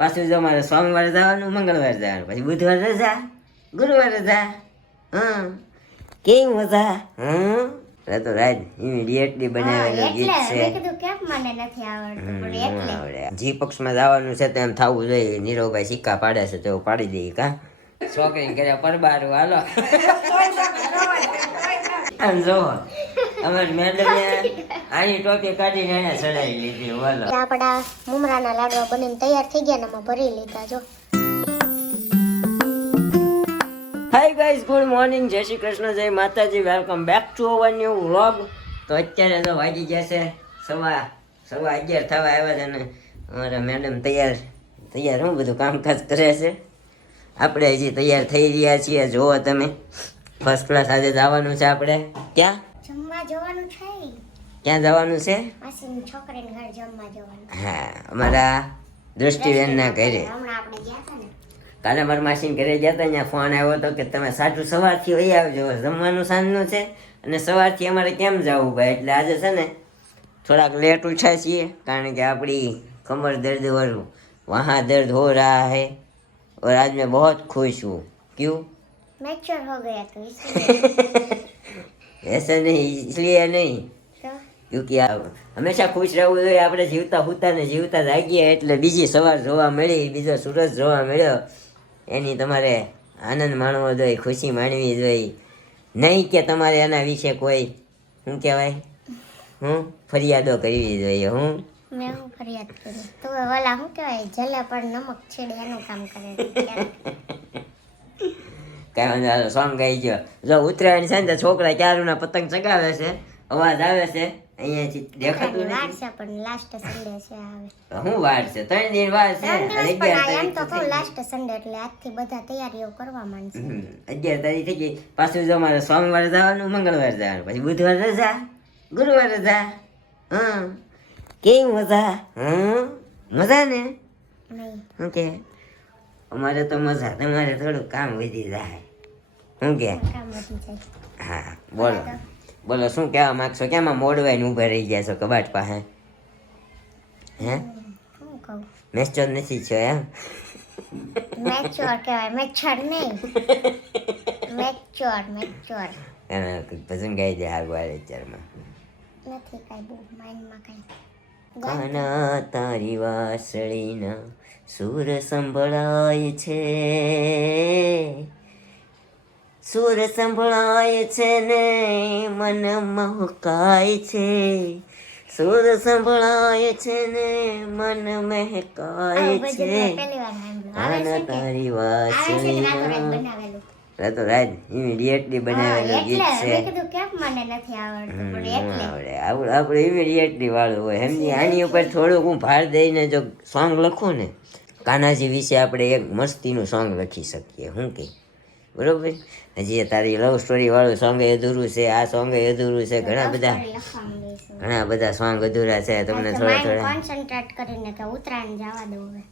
પાછું જો મારે સોમવારે જવાનું, મંગળવારે જવાનું, પછી બુધવારે રજા, ગુરુવારે રજા. હા કેવી મજા. તો રાજ ઇમિડિયેટલી બનાવેલું ગીત છે. જી પક્ષમાં જવાનું છે તો એમ થવું જોઈએ. નીરવભાઈ સિક્કા પાડે છે તો પાડી દઈએ. કા છોકરીને કર્યા પરબારું. હાલો આમ જો અમારી મેડમ આની ટોપી કાઢીને એને ચડાવી લીધી. બોલો આપડા મુમરાના લાડવા બનીને તૈયાર થઈ ગયા ને એમાં ભરી લીધા. જો હાય ગાઈઝ, ગુડ મોર્નિંગ, જય શ્રી કૃષ્ણ, જય માતાજી, welcome back to our new vlog. તો અત્યારે તો વાગી ગયા છે સવા 11 થવા આવ્યા છે ને અમારા મેડમ તૈયાર હું બધું કામકાજ કરે છે. આપણે હજી તૈયાર થઈ રહ્યા છીએ. જુઓ તમે, ફર્સ્ટ ક્લાસ આજે જવાનું છે આપણે. ક્યાં જમવા જવાનું છે? ક્યાં જવાનું છે? માસીની છોકરીને ઘર જમવા જવાનું. હા, અમારા દ્રષ્ટિબેનના ઘરે. હમણાં આપણે ગયા હતા ને, કાલે મારા માસીને ઘરે ગયા હતા, ત્યાં ફોન આવ્યો હતો કે તમે સાચું સવારથી વહી આવજો, જમવાનું સાંજનું છે અને સવારથી અમારે કેમ જવું ભાઈ. એટલે આજે છે ને થોડાક લેટ ઉઠ્યા છીએ કારણ કે આપણી કમર દર્દ और वहाँ दर्द हो रहा है और आज मैं बहुत खुश हूँ. क्यों? मैच्योर हो गया तो इसलिए. ऐसा नहीं, इसलिए नहीं, तो क्योंकि હંમેશા ખુશ રહેવું જોઈએ. આપણે જીવતા હુતા ને જીવતા જાગીએ એટલે બીજી સવાર જોવા મળી, બીજો સૂરજ જોવા મળ્યો, એની તમારે આનંદ માણવો જોઈએ, ખુશી માણવી જોઈએ. નહીં કે તમારે એના વિશે કોઈ શું કહેવાય ફરિયાદો કરવી જોઈએ. મેં હું ફરિયાદ કરી તો ઓલા શું કહેવાય, જલે પર નમક છેડે એનું કામ કરે. કાંઈ વાંધો, સોંગ ગાઈ ગયો. જો ઉત્તરાયણ છે ને તો છોકરા ક્યારના પતંગ ચગાવે છે, અવાજ આવે છે અહીંયાથી, દેખાતું વાર નથી. છે પણ લાસ્ટ સન્ડે છે આવે. શું વાર છે? 3 દિન વાર છે. 3 દિવસ 11 પણ એમ તારીખ તો થઈ કહું ગઈ. લાસ્ટ સન્ડે એટલે આજથી બધા તૈયારીઓ કરવા માંડશે. 11 તારીખ થઈ ગઈ. પાછું જો મારે સોમવારે જવાનું, મંગળવારે જવાનું, પછી બુધવારે રજા, ગુરુવારે રજા. હા કેવી મજા. મજા ને. નહીં શું કે અમારે તો મજા, તમારે થોડું કામ વધી જાય. શું કે કામ વધી જાય. હા બોલો શું કહેવા માંગશો? કેમાં મોડવાઈને ઊભા રહી ગયા છો કબાટ પાસે? હે શું કહું, મેસ્ટર નથી છો એમ? મેચ્યોર કહેવાય, મેચ્યોર નહીં, મેચ્યોર એના કંઈક ભજન ગાઈ દે આગળ અત્યારમાં. નથી કાંઈ બહુ માઇન્ડમાં કાંઈ. કાના તારી વાસળીના સુર સંભળાય છે, સુર સંભળાય છે ને મન મહકાય છે, સુર સંભળાય છે ને મન મહેકાય છે. પહેલી વાર સાંભળ્યું. કાના તારી વાસળીના બનાવેલું. તો રાજ ઇમિડિયેટલી બનાવેલું ગીત એટલે છે. મેં કીધું કેમ મને નથી આવડતું પણ એટલે આપણે ઇમિડિયેટલી વાળું હોય સમજી. આની ઉપર થોડુંક હું ભાર દઈને જો સોંગ લખું ને, કાનાજી વિશે આપણે એક મસ્તીનું સોંગ લખી શકીએ. શું કે બરોબર? હજી તારી લવ સ્ટોરી વાળું સોંગ અધૂરું છે, આ સોંગ અધૂરું છે, ઘણા બધા સોંગ અધૂરા છે. તમને થોડા કોન્સન્ટ્રેટ કરીને કે ઉત્તરાયણ જવા દઉં હવે.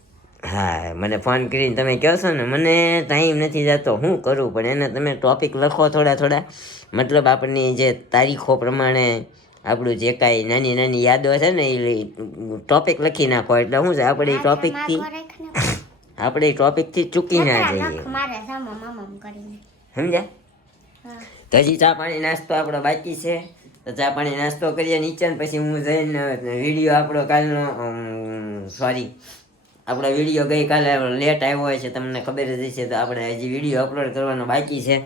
હા, મને ફોન કરીને તમે કહો છો ને મને ટાઈમ નથી જતો, હું કરું? પણ એને તમે ટોપિક લખો થોડા, મતલબ આપણી જે તારીખો પ્રમાણે આપણું જે કાંઈ નાની નાની યાદો છે ને એ ટોપિક લખી નાખો. એટલે શું છે, આપણે ટોપિકથી ચૂકી ના જઈએ. મારે સામો મામમ કરીને સમજ્યા? તો હજી ચા પાણી નાસ્તો આપણો બાકી છે, તો ચા પાણી નાસ્તો કરીએ નીચે ને પછી હું જઈને વિડીયો આપણો કાલનો આપણો વિડીયો ગઈકાલે લેટ આવ્યો હોય છે, તમને ખબર જ છે. તો આપણે હજી વિડીયો અપલોડ કરવાનો બાકી છે.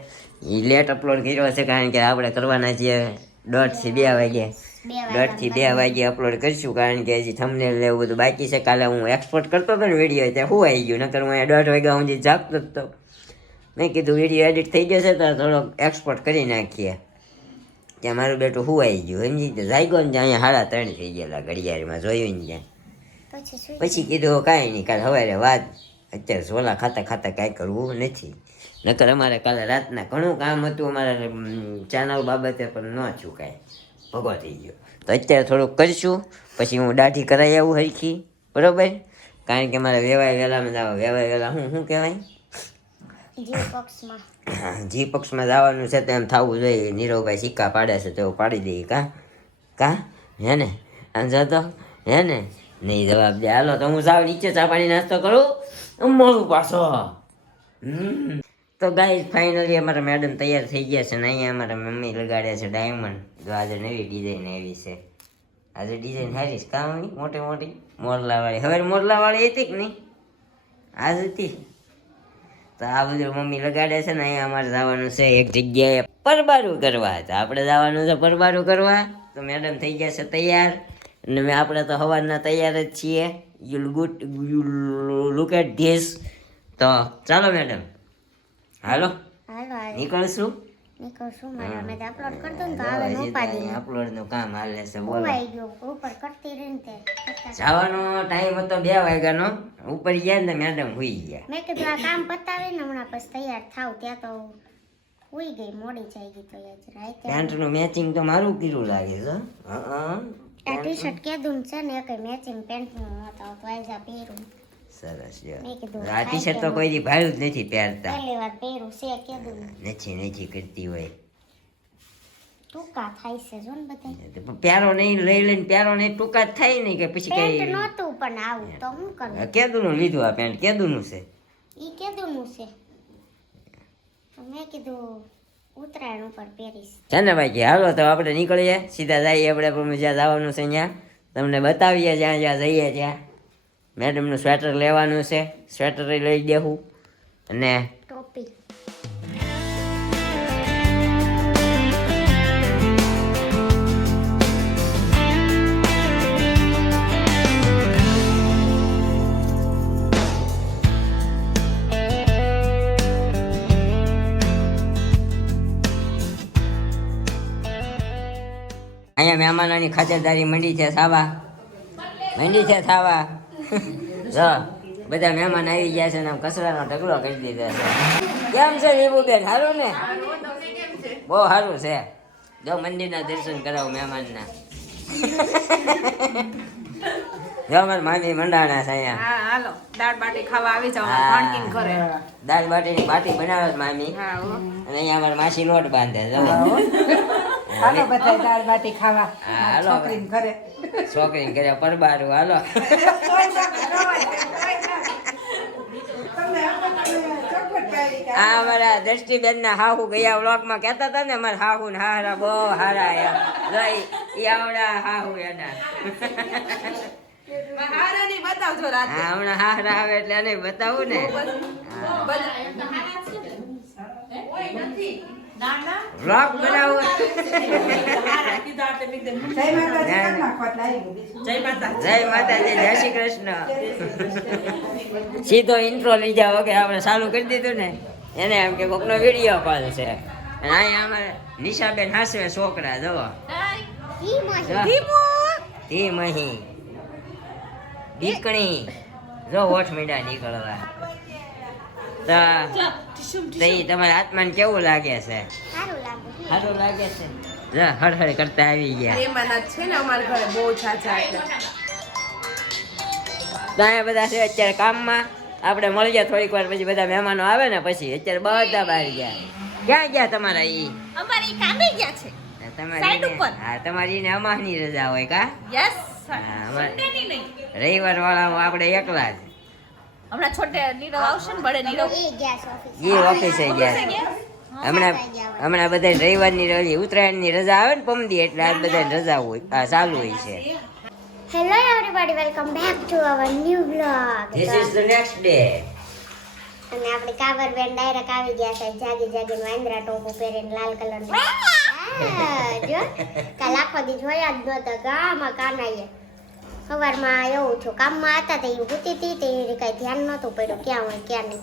એ લેટ અપલોડ કર્યો છે કારણ કે આપણે કરવાના છીએ 1:30 થી 2 વાગે. 1:30 થી 2 વાગે અપલોડ કરીશું કારણ કે હજી થંબનેલ એવું બધું બાકી છે. કાલે હું એક્સપોર્ટ કરતો હતો ને વિડીયો, ત્યાં હું આવી ગયું, નકર હું 1:30 વાગ્યા સુધી જાગતો હતો. મેં કીધું વિડીયો એડિટ થઈ ગયો છે તો થોડોક એક્સપોર્ટ કરી નાખીએ. ત્યાં મારું બેટું હું આવી ગયું સમજી, જાગ્યો ને અહીંયા 3:30 થઈ ગયેલા ઘડિયાળમાં જોયું ને ત્યાં. પછી કીધું કાંઈ નહીં, કાલે સવારે વાત. અત્યારે ઝોલા ખાતા કાંઈ કરવું નથી, નકર અમારે કાલે રાતના ઘણું કામ હતું અમારે ચેનલ બાબતે, પણ ન થયું કાંઈ, ભગો થઈ ગયો. તો અત્યારે થોડુંક કરીશું, પછી હું દાઢી કરાવી આવું હરખી, બરોબર? કારણ કે મારે વેવાય વહેલામાં જવા. વેવાય વહેલા શું કહેવાય, જી પક્ષમાં જવાનું છે તો એમ થવું જોઈએ. નીરવભાઈ સિક્કા પાડે છે તો પાડી દઈએ. કા હે ને આમ જતો હે ને નહીં જવાબ દે. હાલો તો હું જાવ નીચે ચા પાણી નાસ્તો કરું. મળું પાછો. તો ગાઈસ ફાઇનલી અમારા મેડમ તૈયાર થઈ ગયા છે ને અહીંયા અમારા મમ્મી લગાડ્યા છે ડાયમંડ. જો આજે નવી ડિઝાઇન આવી છે. આજે ડિઝાઇન સારી છે કામ મોટી મોટી મોરલાવાળી. હવે મોરલાવાળી હતી કે નહીં? આજ હતી. તો આ બધું મમ્મી લગાડે છે ને અહીંયા અમારે જવાનું છે એક જગ્યાએ પરબારું કરવા. તો આપણે જવાનું છે પરબારું કરવા. તો મેડમ થઈ ગયા છે તૈયાર અને આપણે તો સવારના તૈયાર જ છીએ. You look at this. તો ચાલો મેડમ હાલો નીકળશું. મારે અમે તો અપલોડ કરતો ને તો આવે નો પાડી અપલોડ નું કામ હાલે છે. બોલો આવી ગયો ઉપર કરતી રહી ને તે જવાનો ટાઈમ હતો 2 વાગ્યાનો. ઉપર ગયા ને મેડમ હુઈ ગયા. મેં કીધું આ કામ પતાવી ને હમણાં પછી તૈયાર થાવ ત્યાં તો હુઈ ગઈ મોડી જાય ગઈ તો યાર રાતે. પેન્ટ નું મેચિંગ તો મારું કીરું લાગે છે. આ ટી-શર્ટ કેદું છે ને એક મેચિંગ પેન્ટ નું હતો તો આજા પહેરું. સરસ જો મેં કીધું આ ટી-શર્ટ તો કોઈ દી ભાડું જ નથી પહેરતા. પહેલી વાર પહેરું છે કેદું નથી કરતી હોય ટૂંકા થાય છે જો ને બધાય. તો પ્યારો નહીં લઈ લઈને પ્યારો નહીં ટૂંકા જ થાય નહીં કે પછી પેન્ટ કઈ નહોતું પણ આવું તો હું કરું. કેદુનું લીધું આ પેન્ટ કેદુનું છે? ઈ કેદુંનું છે તો મેં કીધું ઉત્તરાયણ ઉપર પહેરીશ. છે ને ભાઈ કે હાલો તો આપણે નીકળીએ સીધા જઈએ આપણે જ્યાં જવાનું છે ત્યાં તમને બતાવીએ જ્યાં જ્યાં જઈએ ત્યાં. મેડમનું સ્વેટર લેવાનું છે. સ્વેટર લઈ દેવું અને ટોપી અહીંયા મહેમાનોની ખાતરદારી મંડી છે થાવા. જો બધા મહેમાન આવી ગયા છે ને આમ કચરાનો ઢગલો કરી દીધો છે. કેમ છે રીબુબેન? સારું ને? બહુ સારું છે. જો મંદિરના દર્શન કરાવો મહેમાનના. જો અમારા મામી મંડાણા છે અહીંયા. હા હાલો દાળ બાટી ખાવા આવી જાવ પાણકીન ઘરે. દાળ બાટીની બાટી બનાવે છે મામી. હા હો. અને અહીંયા અમારા માસી લોટ બાંધે છે. હાલો બધા દાળ બાટી ખાવા. હા, હાલો. છોકરીને ઘરે. છોકરીને કર્યા પરબારું હાલો. આ અમારા દ્રષ્ટિબેન ના હાહુ ગયા વ્લોગમાં કહેતા હતા ને અમારા હાહુ ને હારા બહુ હારા એમ. ઈ આવડા હાહુ એના. હારાની બતાવજો રાતે. હા હમણાં હારા આવે એટલે એને બતાવું ને. વ્લોગ બનાવું. જય માતાજી જય શ્રી કૃષ્ણ. સીધો ઇન્ટ્રો લઈ જાવ કે આપણે ચાલુ કરી દીધું ને એને એમ કે કોકનો વિડીયો કોલ છે. અને અહીંયા અમારે નિશાબેન હાસવે છોકરા જવો ધી મહી દીકણી જો ઓઠ મીડા નીકળવા. તો ઈ તમારા આત્માને કેવું લાગે છે? સારું લાગે છે. જો હળહળ કરતા આવી ગયા. એમાંના છે ને અમારા ઘરે બહુ છાછા એટલે. તો અહીંયા બધા છે અત્યારે કામમાં. આપણે મળીએ થોડીક વાર પછી બધા મહેમાનો આવે ને પછી. અત્યારે બધા બહાર ગયા. ક્યાં ગયા તમારા ઈ? અમારી કામે ગયા છે. સાઈડ ઉપર. હા તમારી ને અમાસની રજા હોય કા? યસ. હા, અમારે સન્ડેની નહીં. રવિવાર વાળા આપણે એકલા જ. હમણાં છોટે નીરવ આવશે ને બડે નીરવ. એ ગેસ ઓફિસ એ ઓફિસે ગયા. હમણાં બધા રવિવારની રજા ઉત્તરાયણની રજા આવે ને પમદી એટલે આજ બધા રજા હોય ચાલુ હોય છે. Hello everybody welcome back to our new vlog. This is the next day. અને આપણી કાબરબેન ડાયરેક્ટ આવી ગયા છે જાગીને વાંદરા ટોપો પહેરીને લાલ કલરનું. જો કાલ આખો દી જોયા જ નહોતા ગામમાં કાનાઈએ. સવારમાં એવું થયું કામમાં હતા તે ઊતી હતી તે કાંઈ ધ્યાન નહોતું પડ્યું ક્યાં હોય ક્યાં નહીં.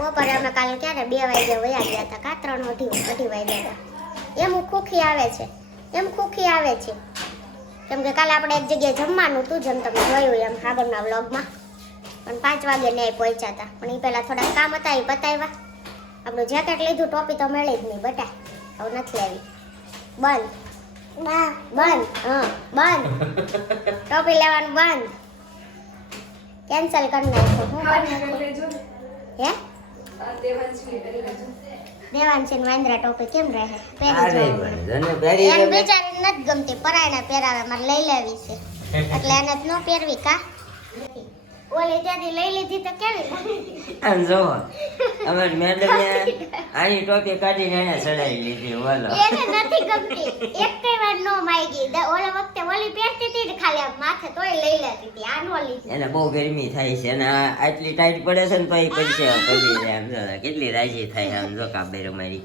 બપોરે અમે કાલે ક્યારે 2 વાગ્યા વયા ગયા હતા કા 3 અઢી વાગ્યા હતા. એમ ખુખી આવે છે કેમ કે કાલે આપણે એક જગ્યાએ જમવાનું હતું જેમ તમે જોયું એમ આગળના વ્લોગમાં. પણ 5 વાગે ન્યાય પહોંચ્યા હતા. પણ એ પહેલાં થોડા કામ હતા એ પતાવ્યા. આપણું જેકેટ લીધું ટોપી તો મળી જ નહીં બટા. હવે નથી આવી. બંધ ટોપી લેવાનું બંધ. કેન્સલ કરી નાખ્યું. હું કરી હે દેવાંશી વાંદરા ટોપી કેમ રહે? પહેરી જોવાનું. એમ બિચારી નથી ગમતી પરાયણા પહેરાવે મારે લઈ લેવી છે. એટલે એને જ ન પહેરવી કા ઓલી ત્યાંથી લઈ લીધી તો કેવી લાગી? આમ જોવો અમાર મેડમ આની ટોપી કાઢીને એને ચડાવી લીધી બોલો એને નથી ગમતી એકેય વાર નો માગી ઓલા વખતે ઓલી પહેરતી હતી ને ખાલી આમ માથે તોય લઈ લેતી હતી આ નો લીધી એને બહુ ગરમી થાય છે અને આટલી ટાઈટ પડે છે ને તો એ પડી જાય આમ જો કેટલી રાજી થાય આમ જો કાબેરો મારી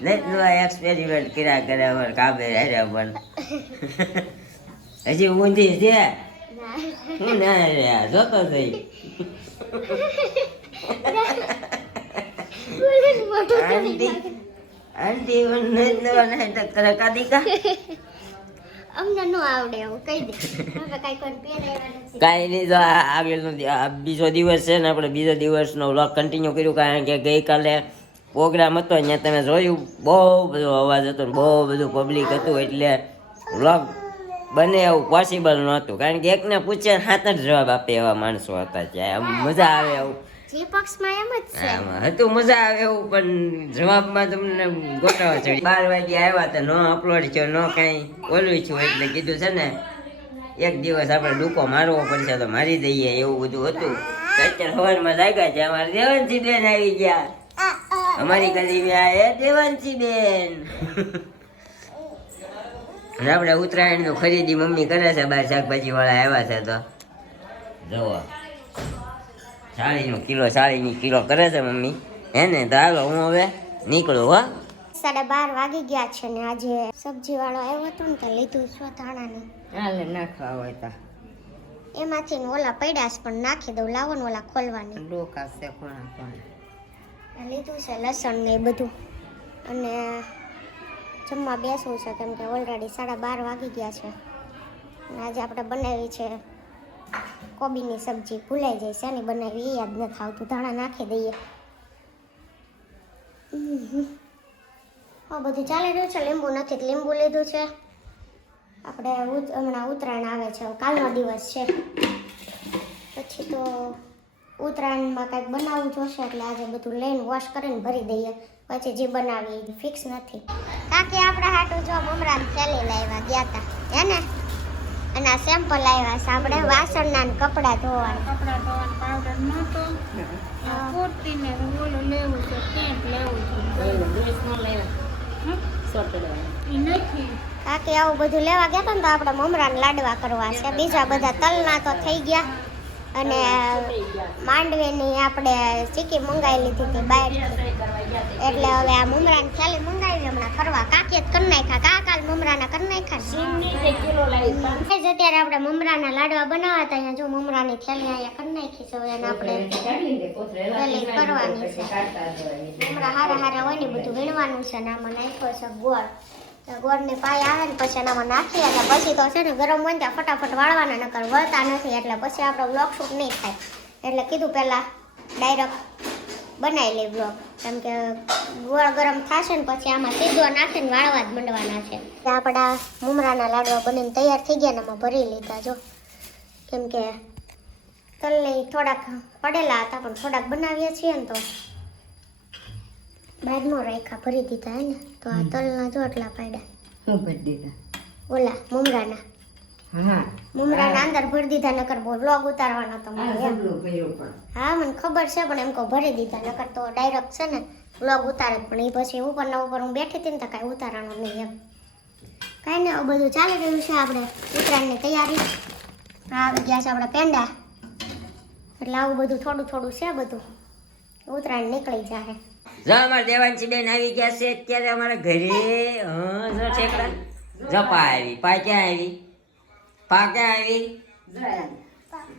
નો એક્સપેરિમેન્ટ કર્યા કરે અમારે કાબે રહ્યા પણ હજી ઊંધી છે હું ના રહ્યા જોતો થઈ આંટી આંટી અમને નો આવડે એવું કહી દે હવે કઈ કોઈ પહેરાવ્યા નથી કાંઈ નહીં જો આગળનો બીજો દિવસ છે ને આપણે બીજો દિવસનો વ્લોગ કન્ટિન્યુ કર્યું કારણ કે ગઈકાલે પ્રોગ્રામ હતો ત્યાં તમે જોયું બહુ બધો અવાજ હતો ને બહુ બધું પબ્લિક હતું એટલે વ્લોગ બને એવું પોસિબલ નહોતું કારણ કે એકને પૂછે 7 જ જવાબ આપે એવા માણસો હતા ત્યાં મજા આવે એવું જે પક્ષમાં એમ જ છે આમાં હતું મજા આવે એવું પણ જવાબમાં તમને ગોટાવા ચડી 12 વાગે આવ્યા તો નો અપલોડ થયો નો કાંઈ ઓલું થયું એટલે કીધું છે ને એક દિવસ આપણે ડૂકો મારવો પડશે તો મારી દઈએ એવું બધું હતું તો અત્યારે સવારમાં જાગ્યા છે અમારે દેવાંશી બેન આવી ગયા અમારી ગલીમાં એ દેવાંશી બેન અને આપણે ઉત્તરાયણનું ખરીદી મમ્મી કરે છે બાર શાકભાજી વાળા આવ્યા છે તો જોવો સાળીની કિલો કરે છે મમ્મી હે ને તો હાલો હું હવે નીકળું હો 12:30 વાગી ગયા છે ને આજે સબ્જી વાળો આવ્યો હતો ને તો લીધું સ્વધાણાની હાલે નાખવા હોય તો એમાંથી ને ઓલા પડ્યા છે પણ નાખી દઉં લાવો ને ઓલા ખોલવાની ડોકા છે કોણ લીધું છે લસણ ને એ બધું અને જમવા બેસવું છે કેમ કે ઓલરેડી 12:30 વાગી ગયા છે અને આજે આપણે બનાવી છે કોબીની સબ્જી ભૂલાઈ જાય છે ને બનાવી એ યાદ નથી આવતું ધાણા નાખી દઈએ હા બધું ચાલી રહ્યું છે લીંબુ નથી લીંબુ લીધું છે આપણે હમણાં ઉત્તરાયણ આવે છે કાલનો દિવસ છે પછી તો ઉત્તરાયણમાં કંઈક બનાવવું જોશે એટલે આજે બધું લઈને વોશ કરીને ભરી દઈએ પછી જે બનાવીએ એ ફિક્સ નથી કાકી આપણે હાટું જો મમરાને થેલી લાવ્યા ગયા હતા હે ને અને આ સેમ્પલ આવ્યા છે આપણે વાસણના ને કપડાં ધોવાના પાવડર નહોતો કુર્તીને ઓલું લેવું છે પેન્ટ લેવું છે નથી કાકી આવું બધું લેવા ગયા હતા ને તો આપણે મમરાને લાડવા કરવા છે બીજા બધા તલના તો થઈ ગયા અને માંડવીની આપણે ચીકી મંગાવી લીધી હતી બહાર એટલે હવે આ મમરાની થેલી મંગાવી હમણાં કરવા કાકીએ જ કરી નાખ્યા કાકાલ મમરાના કરી નાખ્યા અત્યારે આપણે મમરાના લાડવા બનાવ્યા હતા અહીંયા જો મમરાની થેલી અહીંયા કરી નાખી છે હવે એને આપણે થેલી કરવાની છે મમરા હારા હારા હોય ને બધું વીણવાનું છે ને આમાં નાખ્યો છે ગોળ ગોળની પાય આવે ને પછી એનામાં નાખીએ એટલે પછી તો છે ને ગરમ હોય ત્યાં ફટાફટ વાળવાના નકર વળતા નથી એટલે પછી આપણો બ્લોગ શૂટ નહીં થાય એટલે કીધું પહેલાં ડાયરેક્ટ બનાવી લઈ બ્લોગ કેમ કે ગોળ ગરમ થશે ને પછી આમાં સીધો નાખીને વાળવા જ મંડવાના છે આપણા મમરાના લાડવા બનીને તૈયાર થઈ ગયા ને એમાં ભરી લીધા જો કેમ કે તલની થોડાક પડેલા હતા પણ થોડાક બનાવીએ છીએ ને તો બાદમાં રાખ્યા ભરી દીધા હે ને તો આ તલના જો એટલા પાડ્યા શું ભરી દીધા ઓલા મમરાના મમરાના અંદર ભરી દીધા નકર બહુ વ્લોગ ઉતારવાનો તો મને એમ. હા મને ખબર છે પણ એમ કહું ભરી દીધા નકર તો ડાયરેક્ટ છે ને વ્લોગ ઉતારે પણ એ પછી ઉપરના ઉપર હું બેઠી હતી ને તો કાંઈ ઉતારવાનો નહીં એમ કાંઈ નહીં આવું બધું ચાલી રહ્યું છે આપણે ઉત્તરાયણની તૈયારી આવી ગયા છે આપણા પેંડા એટલે આવું બધું થોડું થોડું છે બધું ઉત્તરાયણ નીકળી જાય જો અમારે દેવાંશી બેન આવી ગયા છે અત્યારે અમારા ઘરે જો ઠેકડા જો પા આવી પા ક્યાં આવી પા ક્યાં આવી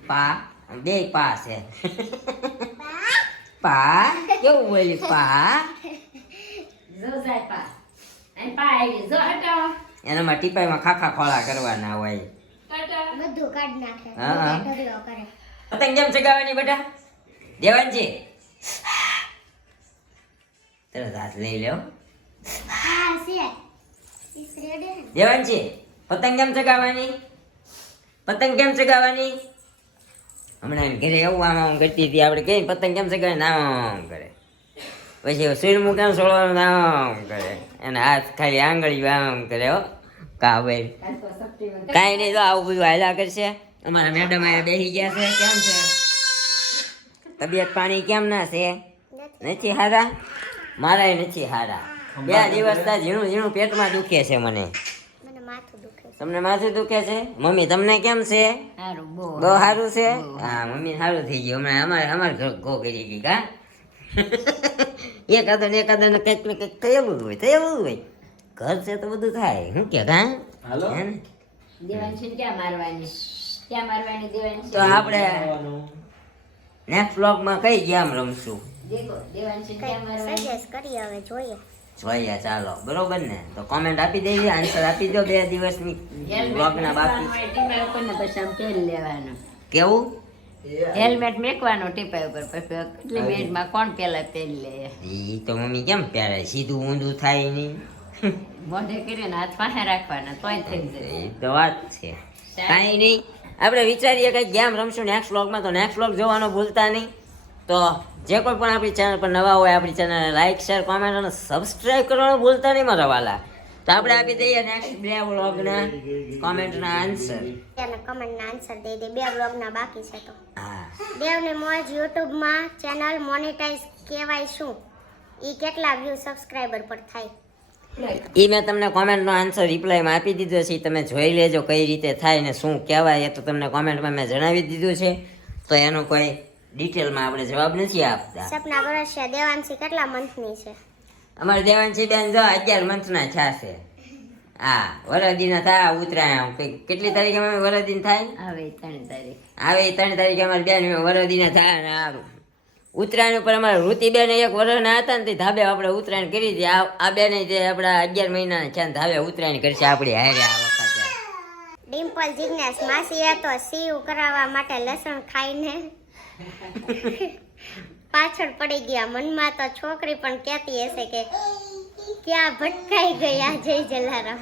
પા બે પા છે પા કેવું બોલી પા એનામાં ટીપાઈમાં ખાખા ખોળા કરવાના હોય બધું કાઢી નાખે હા. ઢગલો કરે પતંગ કેમ ચગાવવાની બેટા દેવાંશી તરત હાથ લઈ લ્યો હા છે ઈસ રેડી ને દેવાંશી પતંગ કેમ ચગાવવાની પતંગ કેમ ચગાવવાની હમણાં ઘરે એવું આમ કરતી હતી આપણે કઈ પતંગ કેમ ચગાવે આમ કરે પછી સૂર્યમુખ કેમ છોડવાનું આમ કરે અને હાથ ખાલી આંગળી આમ કરે હો કા ભાઈ કાંઈ નહીં તો આવું બધું હાલ્યા કરશે. અમારા મેડમ અહીંયા બેસી ગયા છે. કેમ છે તબિયત પાણી કેમ ના છે? નથી હારા? મારાય નથી હારા. 2 દિવસથી ઝીણું ઝીણું પેટમાં દુખે છે મને. મને માથું દુખે છે. તમને માથું દુખે છે? મમ્મી તમને કેમ છે? બહુ સારું છે. હા મમ્મી સારું થઈ ગયું. હમણાં અમારે ઘો કરી ગઈ કા એકાદો ને કંઈક ને કંઈક થયેલું હોય ઘર છે તો બધું થાય. શું કે કા હે ને? તો આપણે નેક્સ્ટ વ્લોગમાં કઈ ગેમ રમશું સજેસ્ટ કરીએ હવે જોઈએ. જોઈએ ચાલો બરોબર ને? તો કોમેન્ટ આપી દેજો, આન્સર આપી દો 2 દિવસની વ્લોગના બાકી. કેવું? હેલ્મેટ મેકવાનો ટીપા ઉપર પછી કેટલી મિનિટમાં કોણ પેલા પહેરી લે ઈ તો મમ્મી કેમ પહેરાય? સીધું ઊંધું થાય નહીં. મોઢે કરીને હાથ પાસે રાખવાના તોય થઈ જાય. એ તો વાત છે. કાંઈ નહીં, આપણે વિચારીએ કંઈક ગેમ રમશું નેક્સ્ટ વ્લોગમાં. તો નેક્સ્ટ વ્લોગ જોવાનો ભૂલતા નહીં. તો જે કોઈ પણ આપણી ચેનલ પર નવા હોય આપણી ચેનલને લાઈક શેર કોમેન્ટ અને સબસ્ક્રાઈબ કરવાનું ભૂલતા નહીં મારા વાલા. તો આપણે આપી દઈએ નેક્સ્ટ 2 વ્લોગના કોમેન્ટના આન્સર. અને કમેન્ટના આન્સર દઈ દે. 2 બ્લોગના બાકી છે તો. હા દેવની મોજ યુટ્યુબમાં ચેનલ મોનેટાઈઝ કહેવાય શું? ઈ કેટલા વ્યૂ સબસ્ક્રાઇબર પર થાય? એ મેં તમને કોમેન્ટનો આન્સર રિપ્લાયમાં આપી દીધો છે. તમે જોઈ લેજો કઈ રીતે થાય ને શું કહેવાય. એ તો તમને કોમેન્ટમાં મેં જણાવી દીધું છે. તો એનો કોઈ ડિટેલમાં આપણે જવાબ નથી આપતા. સપના વર્ષિયા દેવાંશી કેટલા મંથની છે? અમારે દેવાંશી બેન જો 11 મંથના છે. હા વરદીના થા ઉતરાયણ કેટલી તારીખે મમ્મી વરદીન થાય? આવે 3 તારીખ આવે 3 તારીખે અમારે બેન વરદીના થાય ને સારું. ઉત્તરાયણ ઉપર અમારે ઋતિબેન 1 વર્ષના હતા ને તે ધાબે આપણે ઉત્તરાયણ કરી હતી. આ બેન જે આપણા 11 મહિનાના છે ને ધાબે ઉત્તરાયણ કરશે આપણી હારે આ વખતે. ડિમ્પલ જિજ્ઞાસ માસી એ તો સીવ કરાવવા માટે લસણ ખાઈને પાછળ પડી ગયા. મનમાં તો છોકરી પણ કહેતી હશે કે ક્યાં ભટકાઈ ગયા જય જલારામ.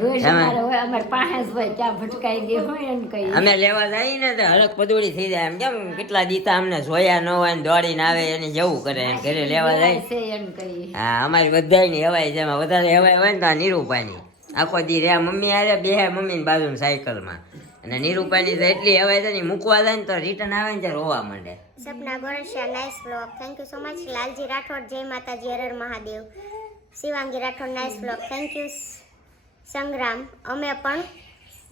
રોજ અમારે હોય અમારે પાસે જ હોય ક્યાં ભટકાઈ ગઈ હોય એમ કઈ અમે લેવા જઈએ ને તો હરક પદોડી થઈ જાય. એમ કેમ કેટલા દીતા અમને જોયા ન હોય ને દોડીને આવે એને જવું કરે એમ ઘરે લેવા જાય. છે એમ કઈ હા અમારી બધાની હવાઈ છે. એમાં વધારે હવાઈ હોય ને તો આ નીરુપાની આખો દી રે મમ્મી આવે બે મમ્મીની બાજુમાં સાયકલમાં. અને નીરુપાની તો એટલી હવાઈ છે ને મૂકવા જાય ને તો રિટર્ન આવે ને ત્યારે રોવા માંડે. Sapna Gorasiya nice vlog. Thank you so much. Lalji Rathod જય માતાજી હર હર Mahadev. Shivangi Rathod nice vlog. Thank you Sangram. અમે પણ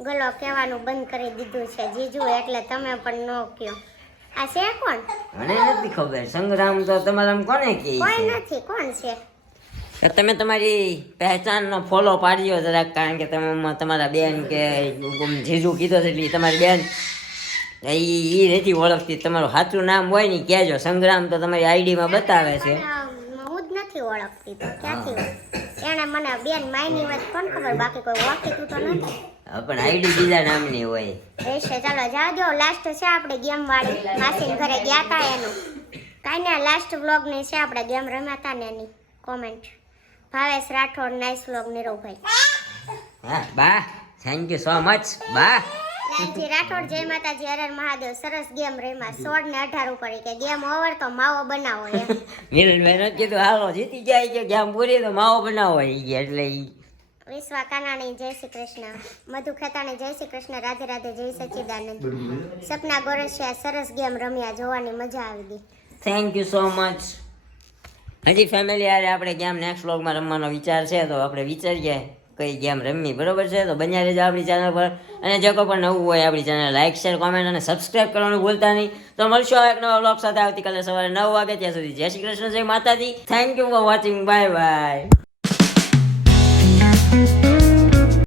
ગલો કહેવાનું બંધ કરી દીધું છે જીજુ એટલે તમે પણ ન કયો. આ છે કોણ? મને નથી ખબર. સંગ્રામ તો તમારા કોને કહે કોઈ છે? નથી. કોણ છે? તો તમે તમારી પહેચાનનો ફોલો પાડ્યો જરાક. કારણ કે તમે તમારા બેન કે જીજુ કીધો છે એટલે તમારી બેન એ નથી ઓળખતી. તમારું સાચું નામ હોય ને કહેજો. સંગ્રામ તો તમારી આઈડીમાં બતાવે છે. હું જ નથી ઓળખતી તો ક્યાંથી હોય? એને મને બેન માયની વાત કોણ ખબર, બાકી કોઈ ઓળખીતું તો નથી. પણ આઈડી બીજા નામની હોય. રહેશે. ચાલો જાજો. લાસ્ટ છે આપણે ગેમ વાળી. માસીન ઘરે ગયા હતા એનું. કાંઈ ના લાસ્ટ વ્લોગ ની છે આપણે ગેમ રમ્યા હતા ને એની comment. Bhavesh Rathod nice vlog. નીરવભાઈ હા બા થેન્ક યુ સો મચ બા. લાલજી રાઠોડ જય માતાજી હર હર મહાદેવ. સરસ ગેમ રમ્યા. 16 ને 18 ઉપર કે ગેમ ઓવર તો માવો બનાવો એમ. નીરજભાઈ કીધું હાલો જીતી જાય કે ગેમ પૂરી તો માવો બનાવો એટલે વિશ્વા કાનાણી જય શ્રી કૃષ્ણ. મધુ ખેતાણી જય શ્રી કૃષ્ણ. રાધે રાધે જય સચ્ચિદાનંદ. સપના ગોરસિયા સરસ ગેમ રમ્યા. જોવાની મજા આવી ગઈ. Thank you so much. હજી ફેમિલી યારે આપણે ગેમ નેક્સ્ટ વ્લોગમાં રમવાનો વિચાર છે. તો આપણે વિચારીએ કઈ ગેમ રમવી. બરોબર છે? તો બન્યા રહેજો આપણી ચેનલ પર. અને જે કોઈ પણ નવું હોય આપણી ચેનલ લાઈક શેર કોમેન્ટ અને સબસ્ક્રાઈબ કરવાનું ભૂલતા નહીં. તો મળશું એક નવા વ્લોગ સાથે આવતીકાલે સવારે 9 વાગે. ત્યાં સુધી જય શ્રી કૃષ્ણ, જય માતાજી. Thank you for watching. Bye bye.